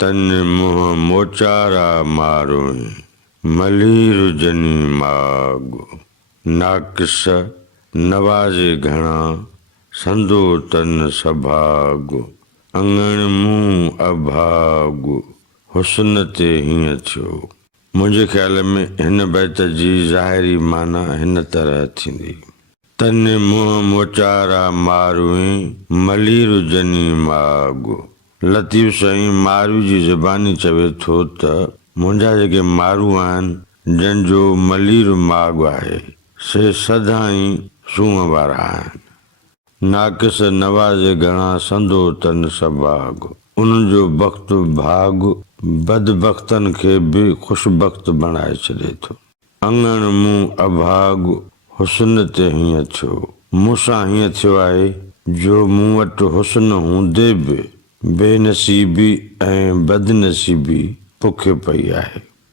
तन मुंह मोचारा मारुं मलीर जनी मागो नाकिस नवाजे घणा संदो तन सभागो अंगण मुंह अभागो हुस्न ते हीअं थियो। मुंहिंजे ख़्याल में हिन बैत जी ज़ाहिरी माना हिन तरह थींदी तन मुंह मोचारा मारुं मलीर जनी मागो। लतीफ़ साईं मारू जी ज़बानी चवे थो त मुंहिंजा जेके मारू आहिनि जंहिंजो मलीर माग आहे से सदाई सूंहं वारा आहिनि। नाकिस नवाज़े घणा संदो तन सभाग उन्हनि जो बख़्त भाग बदबख़्तनि खे बि ख़ुशबख़्त बणाए छॾे थो। अंगण मुंह अभाग हुस्न ते हीअं थियो। मूंसां हीअं थियो आहे जो मूं वटि हुस्न हूंदे बि बेनसीबी ऐं बदनसीबी पुखे पई आहे।